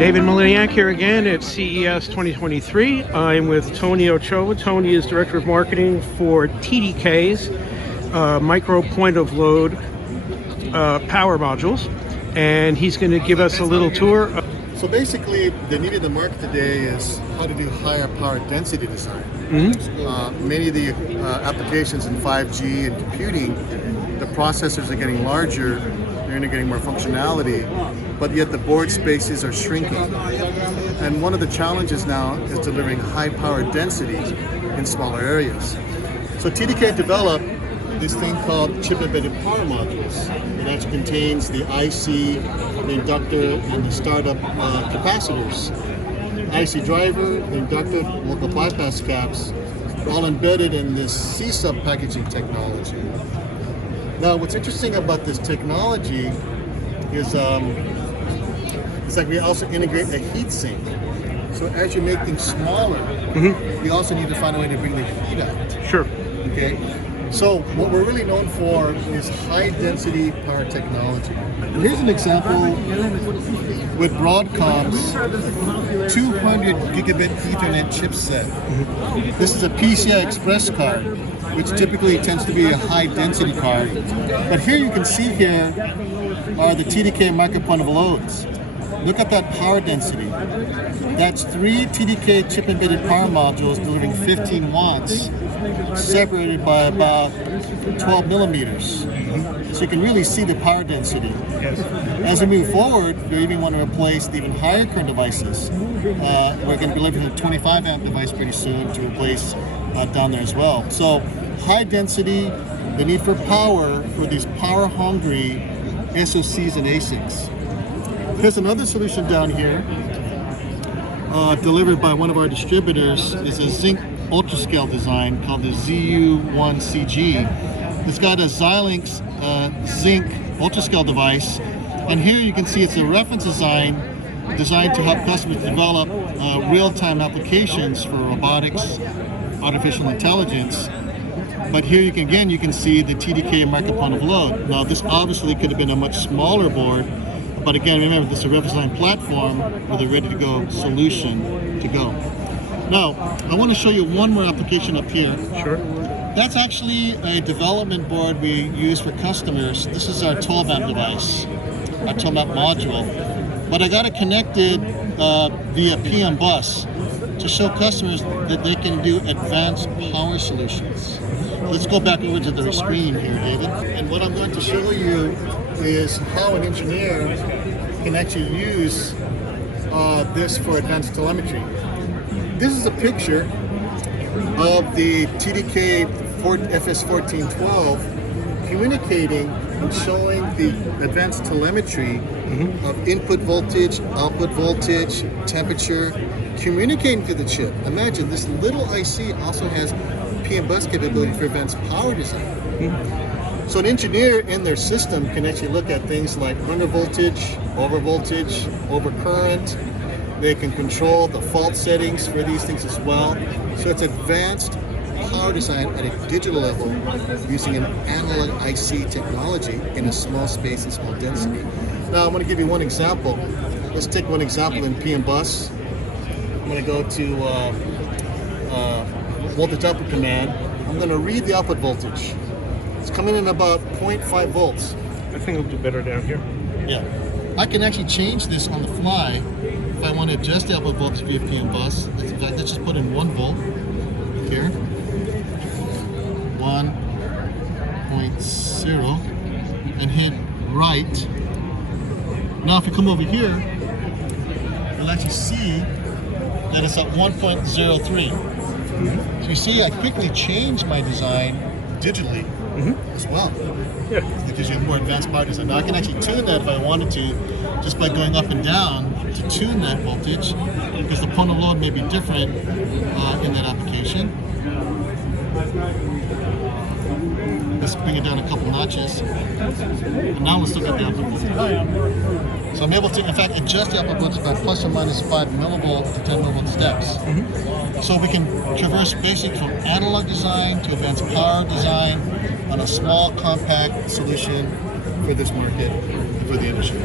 David Maliniak here again at CES 2023. I'm with Tony Ochoa. Tony is Director of Marketing for TDK's micro point of load power modules, and he's going to give us a little tour. So basically, the need in the market today is how to do higher power density design. Many of the applications in 5G and computing, the processors are getting larger, they're getting more functionality, but yet the board spaces are shrinking. And one of the challenges now is delivering high power density in smaller areas. So TDK developed this thing called chip embedded power modules. It actually contains the IC, the inductor, and the startup capacitors. IC driver, the inductor, local bypass caps, all embedded in this C-sub packaging technology. Now, what's interesting about this technology is it's like we also integrate a heat sink. So as you make things smaller, we also need to find a way to bring the heat out. Sure. Okay. So what we're really known for is high density power technology. And here's an example with Broadcom's 200 gigabit Ethernet chipset. This is a PCI Express card, which typically tends to be a high density card. But here you can see here are the TDK micro point of loads. Look at that power density. That's 3 TDK chip embedded power modules delivering 15 watts, separated by about 12 millimeters. So you can really see the power density. As we move forward, we even want to replace the even higher current devices. We're going to be looking at a 25 amp device pretty soon to replace down there as well. So high density, the need for power for these power hungry SoCs and ASICs. Here's another solution down here, delivered by one of our distributors, is a zinc ultra-scale design called the ZU1CG. It's got a Xilinx zinc ultra-scale device, and here you can see it's a reference design designed to help customers develop real-time applications for robotics, artificial intelligence. But here you can see the TDK micro point of load. Now this obviously could have been a much smaller board, but again, remember, this is a reference design platform with a ready-to-go solution to go. Now, I want to show you one more application up here. Sure. That's actually a development board we use for customers. This is our 12 amp device, our 12 amp module. But I got it connected via PM bus to show customers that they can do advanced power solutions. Let's go back over to the screen here, David. And what I'm going to show you is how an engineer can actually use this for advanced telemetry. This is a picture of the TDK FS1412 communicating and showing the advanced telemetry of input voltage, output voltage, temperature, communicating to the chip. Imagine this little IC also has PM bus capability for advanced power design. So an engineer in their system can actually look at things like under voltage, over current. They can control the fault settings for these things as well. So it's advanced power design at a digital level using an analog IC technology in a small space and small density. Now I'm going to give you one example. Let's take one example in PM bus. I'm going to go to voltage output command. I'm going to read the output voltage. It's coming in about 0.5 volts. I think it'll do better down here. Yeah. I can actually change this on the fly if I want to adjust the output voltage via PM bus. In fact, let's just put in 1 volt here. 1.0 and hit right. Now if you come over here, you'll actually see that it's at 1.03. So you see I quickly changed my design digitally as well. Yeah. It gives you a more advanced power design. Now I can actually tune that if I wanted to, just by going up and down to tune that voltage, because the point of load may be different in that application. Let's bring it down a couple notches. And now let's look at the output voltage. So I'm able to, in fact, adjust the output voltage by plus or minus 5 millivolt to 10 millivolt steps. So we can traverse basically from analog design to advanced power design on a small, compact solution for this market, for the industry.